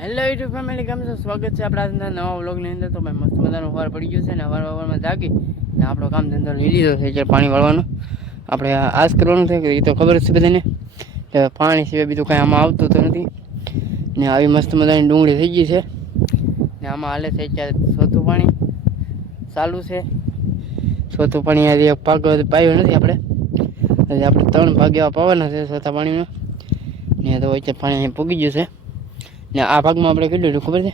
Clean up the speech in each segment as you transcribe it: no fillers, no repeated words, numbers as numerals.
Hello YouTube family, કેમ છો? સ્વાગત છે આપણા આજના નવા વ્લોગની અંદર. તો ભાઈ મસ્ત મજાનું વાર પડી ગયું છે ને વારમાં જાગી ને આપણો કામ ધંધો લઈ લીધો છે જે પાણી વાળવાનું. આપણે આજ કરવાનું છે કે એ તો ખબર જ છે બધાને કે પાણી સિવાય બીજું કાંઈ આમાં આવતું તો નથી ને. આવી મસ્ત મજાની ડુંગળી થઈ ગઈ છે ને આમાં હાલે છે અત્યારે ચોથું પાણી ચાલુ છે. ચોથું પાણી આજે એક ભાગ પાયો નથી આપણે, એટલે આપણે 3 ભાગ એવા પાવાના છે ચોથા પાણીમાં ને. તો અત્યારે પાણી અહીં પૂગી ગયું છે ને આ ભાગમાં આપણે કેટલું ખબર છે,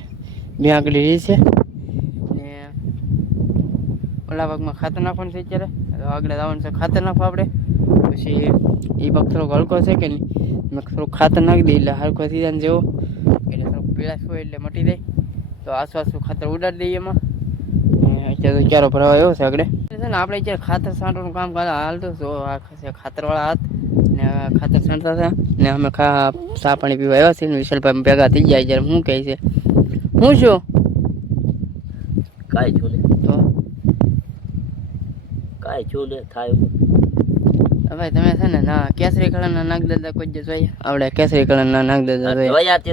2 આંકડી રહી છે ને ઓલા ભાગમાં ખાતર નાખવાનું છે. અત્યારે આગળ આવવાનું છે ખાતર નાખવા આપણે. પછી એ ભાગ થોડોક હલકો છે કે નહીં, મેં થોડુંક ખાતર નાખી દઈએ એટલે હલકો થઈ જાય જેવો, એટલે થોડુંક પીળાશ હોય એટલે મટી જાય. તો આસપાસ ખાતર ઉડાડી દઈએ એમાં ને. અત્યારે ચારો ભરાવા એવો છે આગળ છે ને. આપણે અત્યારે ખાતર છાંટવાનું કામ હાલતું છે, ખાતરવાળા હાથ ને ખાતર છાંટતા હતા ને અમે ચા પાણી પીવા આવ્યા છીએ ને વિશાલભાઈ ભેગા થઈ જાય. જ્યારે શું કહે છે, હું છું કાંઈ છું ને તો કાંઈ છું ને થાય. ભાઈ તમે છે ને ના કેસરી કલરના નાગ દાદા કોઈ જ જોઈએ આપણે કેસરી કલરના નાગ દાદા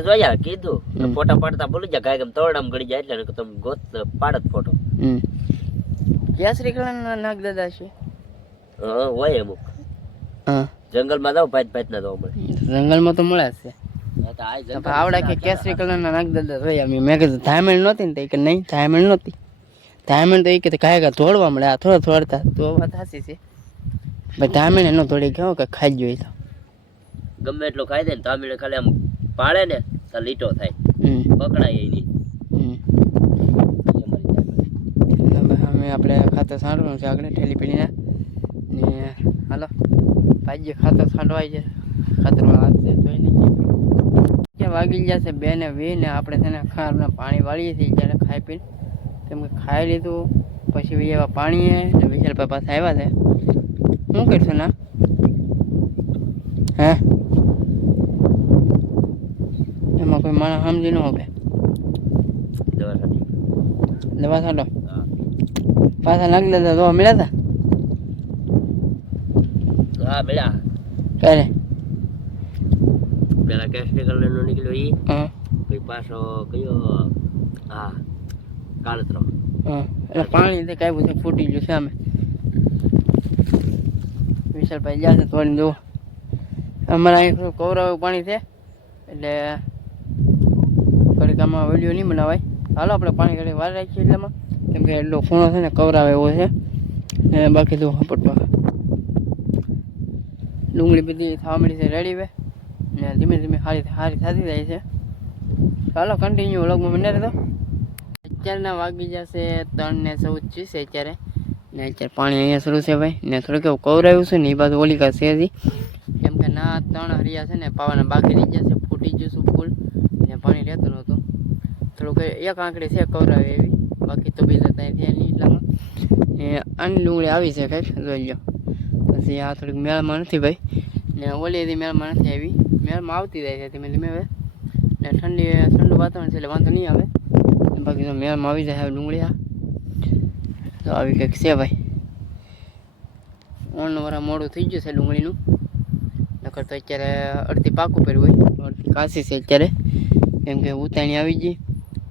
જોયા કીધું ફોટા પાડતા ભૂલી જાય કાંઈ તોરડામ ગળી જાય એટલે તમે ગોત પાડત ફોટો. કેસરી કલરના નાગ દાદા છે. હા હોય અમુક. હા જંગલમાં જાવ ભાત ભાત ના જોવા મળે. જંગલમાં તો મળે છે. આવડે કે કેસરી કલરના નાગ દાદા જોઈએ. મેં કીધું ધામેલ નહોતી ને, કે નહીં ધામેલ નહોતી. ધામેલ તો એ કે કાંઈ તોડવા મળે, આ થોડા થોડતા તો વાત સાચી છે. ભાઈ ધામેલ એનો થોડી કહો કે ખાઈ જોઈએ તો ગમે એટલો ખાઈ દે ને તામીને ખાલી આમ પાડે ને તો લીટો થાય, પકડાય નહીં. અમે આપણે ખાતર છાંટવાનું છે આગળ ઠેલી પીડીને ને. હાલો ભાઈ ખાતર છાંટવાય છે, ખાતરમાં હાથ છે જોઈ નહીં ક્યાં વાગી ગયા છે 2 ને 20 ને. આપણે છે ને ખારના પાણી વાળીએ છીએ જ્યારે ખાઈ પીને, કેમ કે ખાઈ લીધું પછી એવા પાણી ને વિશાલભાઈ પાસે આવ્યા છે. શું કરશું ના હે એમાં કોઈ માણસ સમજી ન હવે દવા છાંટો પાછા નાખી દેતા દવા મળ્યા હતા. હા મળ્યા ક્યારે પેલા કેસરી કલરનો નીકળ્યો ઈ, પછી પાછો કયો હા કાળતરો. એટલે પાણી તે કાંઈ બધું ફૂટી ગયું છે. અમે વિશાલભાઈ ગયા છે થોડીને જુઓ. અમારા અહીં થોડું કવરાવું પાણી છે એટલે ઘડીક આમાં વિડીયો નહીં બનાવાય. હાલો આપણે પાણી ઘડી વાર રાખીએ એટલામાં, કેમ કે એટલો ખૂણો છે ને કવરાવે એવો છે ને. બાકી તો પટવા ડુંગળી બધી થવા મળી છે રેડી વે ને. ધીમે ધીમે સારી થતી જાય છે. ચાલો કન્ટિન્યુ વ્લોગમાં બને રહેતો. અત્યારના વાગી જશે 3 ને 14 છે અત્યારે ને. અત્યારે પાણી અહીંયા શરૂ છે ભાઈ ને. થોડુંક એવું કવરાયું છે ને એ બાજુ ઓલી કા છે હજી, કેમ કે ના 3 હરિયા છે ને પાવાના બાકી રહી જશે. ફૂટી ગયું છું ફૂલ ને પાણી રહેતું નહોતું. થોડુંક એક આંકડી છે કવરાવે એવી, બાકી તો બીજા ત્યાં થયા નહીં એટલામાં ને. આની ડુંગળી આવી છે કંઈક જોઈ લો. પછી આ થોડીક મેળમાં નથી ભાઈ ને, ઓલી એથી મેળમાં નથી આવી. મેળમાં આવતી જાય છે ધીમે ધીમે હવે ને. ઠંડુ વાતાવરણ છે એટલે વાંધો નહીં આવે. બાકી તો મેળમાં આવી જાય હવે ડુંગળી. આ તો આવી કંઈક છે ભાઈ. ઓનવરા મોડું થઈ ગયું છે ડુંગળીનું, નકર તો અત્યારે અડધી પાકું પડ્યું હોય, અડધી કાશી છે અત્યારે. કેમ કે ઉતાણી આવી ગઈ.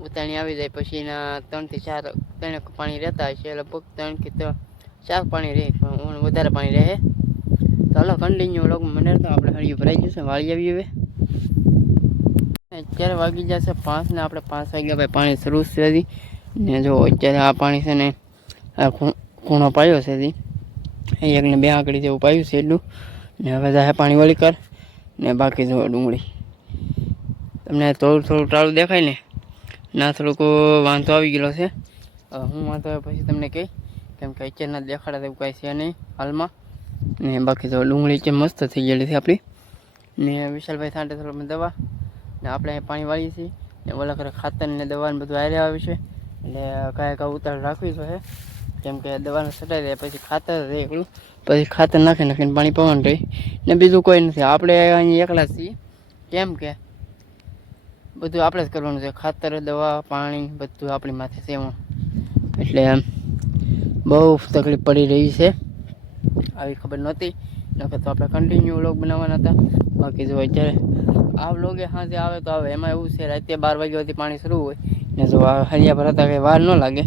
ઉતાણી આવી જાય પછી એના 3 થી 4 ત્રણેક પાણી રહેતા હશે, લગભગ 3 કે 4 પાણી રહે, પણ વધારે પાણી રહે. ચાલો કન્ટિન્યુ વ્લોગમાં મને તો આપણે હળિયું ભરાઈ ગયું છે, વાળી આવીએ હવે. અત્યારે વાગી જશે 5 ને. આપણે 5 વાગ્યા ભાઈ પાણી શરૂ છે હજી ને. જો અત્યારે આ પાણી છે ને આ ખૂણો પાયો છે હજી, 1 ને 2 આંકડી જેવું પાયું છે એટલું ને. હવે જાય પાણી વળી કર ને. બાકી જો ડુંગળી તમને થોડું ટાળું દેખાય ને ના, થોડુંક વાંધો આવી ગયેલો છે. હું વાંધો આવે પછી તમને કહી, કેમ કે અત્યારના દેખાડા એવું કાંઈ છે નહીં હાલમાં ને. બાકી તો ડુંગળી છે મસ્ત થઈ ગયેલી છે આપણી ને. વિશાલભાઈ છાંટે થોડું દવા ને. આપણે અહીં પાણી વાળીએ છીએ ને. ઓલા કરે ખાતર ને દવા ને બધું હારે આવે છે એટલે કાંઈ ઉતાર રાખવી છે, કેમ કે દવાનું છટાઈ દે પછી ખાતર રહે એકલું, પછી ખાતર નાખીને પાણી પવન રહી ને. બીજું કોઈ નથી. આપણે અહીં એકલા જ છીએ, કેમ કે બધું આપણે જ કરવાનું છે. ખાતર દવા પાણી બધું આપણી માથે છે એમાં, એટલે બહુ તકલીફ પડી રહી છે. આવી ખબર નહોતી, નકર તો આપણે કન્ટિન્યુ વ્લોગ બનાવવાના હતા. બાકી જો અત્યારે આ વ્લોગે સાંજે આવે તો આવે. એમાં એવું છે રાતે 12 વાગ્યાથી પાણી શરૂ હોય ને જો આ હરિયા ભરાતા કંઈ વાર ન લાગે.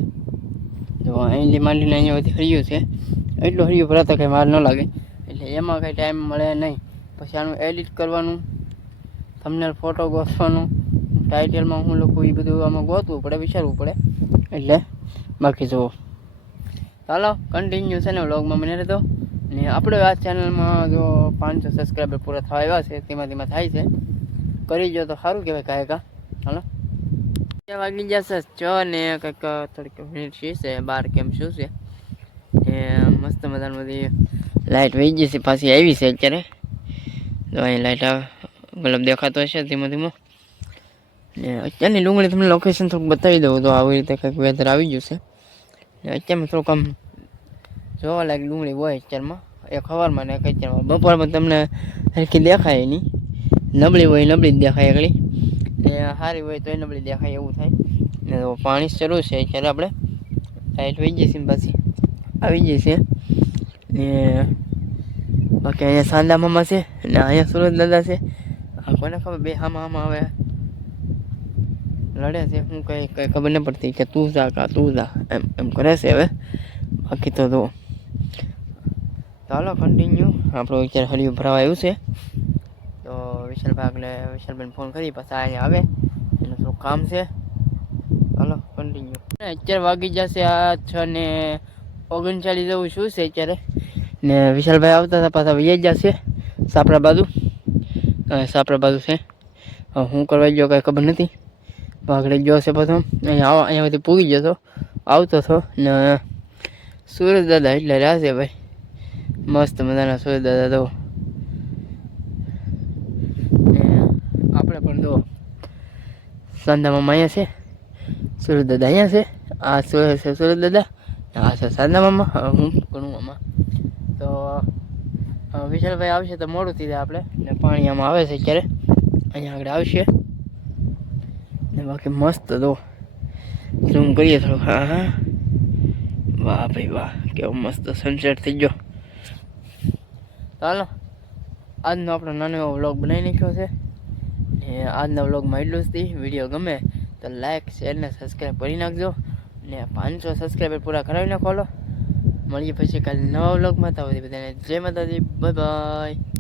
જો અહીંથી માંડીને અહીંયાથી હરિયું છે, એટલું હરિયું ભરાતા કંઈ વાર ન લાગે. એટલે એમાં કંઈ ટાઈમ મળે નહીં. પછી આનું એડિટ કરવાનું, થંબનેલ ફોટો ગોતવાનું, ટાઇટલમાં હું લખું એ બધું આમાં ગોતવું પડે, વિચારવું પડે. એટલે બાકી જુઓ, ચાલો કન્ટિન્યુ છે ને વ્લોગમાં મને રહેતો. ને આપણે આ ચેનલમાં જો 500 સબસ્ક્રાઈબર પૂરા થવા આવ્યા છે, ધીમા થાય છે. કરી જો તો સારું કહેવાય કાંઈ. હાલો વાગી જશે 6 ને કંઈક થોડીક મિનિટ છે, 12 કેમ શું છે. એ મસ્ત મજાની બધી લાઇટ વહી ગઈ છે, પાછી આવી છે અત્યારે. તો અહીં લાઇટ આવે, મતલબ દેખાતો હશે ધીમો ને અત્યારની ડુંગળી તમને લોકેશન થોડુંક બતાવી દઉં તો આવી રીતે કંઈક વેધર આવી ગયું છે. અત્યારમાં થોડુંક આમ જોવા લાયક ડુંગળી હોય અત્યારમાં, એક સવારમાં ને એક અત્યારમાં. બપોરમાં તમને સરખી દેખાય નહીં, નબળી હોય નબળી જ દેખાય એકલી, ને સારી હોય તોય નબળી દેખાય એવું થાય. ને પાણી શરૂ છે અત્યારે, આપણે લાઇટ વહી જશે ને પાછી આવી જશે. ને બાકી અહીંયા સાંદા મામા છે ને અહીંયા સુરજ દાદા છે. આ કોને ખબર બે આમાં હવે લડે છે, હું કંઈ ખબર નહીં પડતી કે તું જા એમ કરે છે હવે. બાકી તો જો ચાલો કન્ટિન્યુ. આપણું અત્યારે હરિયું ભરાવા આવ્યું છે તો વિશાલભાઈને ફોન કરી પાછા અહીંયા આવે, એનું થોડું કામ છે. ચાલો કન્ટિન્યુ. અત્યારે વાગી જશે આ 6:39 જેવું શું છે અત્યારે. ને વિશાલભાઈ આવતા હતા પાછા વૈયા જશે સાપરા બાજુ છે. હું કરવા ગયો કાંઈ ખબર નથી, આગળ ગયો છે પાછો. અહીંયાથી પૂગી ગયો હતો, આવતો હતો ને સુરજ દાદા એટલે રહ્યા છે ભાઈ, મસ્ત મજાના સુરજ દાદા. તો આપણે પણ જો સાંદા મામા અહીંયા છે, સુરજ દાદા અહીંયા છે. આ છે સુરજ દાદા, આ છે સાંદા મામા, હું ઘણું આમાં. તો વિશાલભાઈ આવશે તો મોડું થઈ જાય આપણે. ને પાણી આમાં આવે છે અત્યારે, અહીંયા આગળ આવશે. ને બાકી મસ્ત તો ઝૂમ કરીએ થોડુંક. હા વાહ ભાઈ વાહ, કેવો મસ્ત સનસેટ થઈ ગયો. ચાલો આજનો આપણો નાનો એવો વ્લોગ બનાવી નાખ્યો છે. ને આજના વ્લોગમાં એટલું જ હતી. વિડીયો ગમે તો લાઈક શેર ને સબસ્ક્રાઈબ કરી નાખજો. ને 500 સબસ્ક્રાઈબર પૂરા કરાવી નાખો. મળીએ પછી કાલે નવા વ્લોગમાં. તો બધાને જય માતાજી, બાય બાય.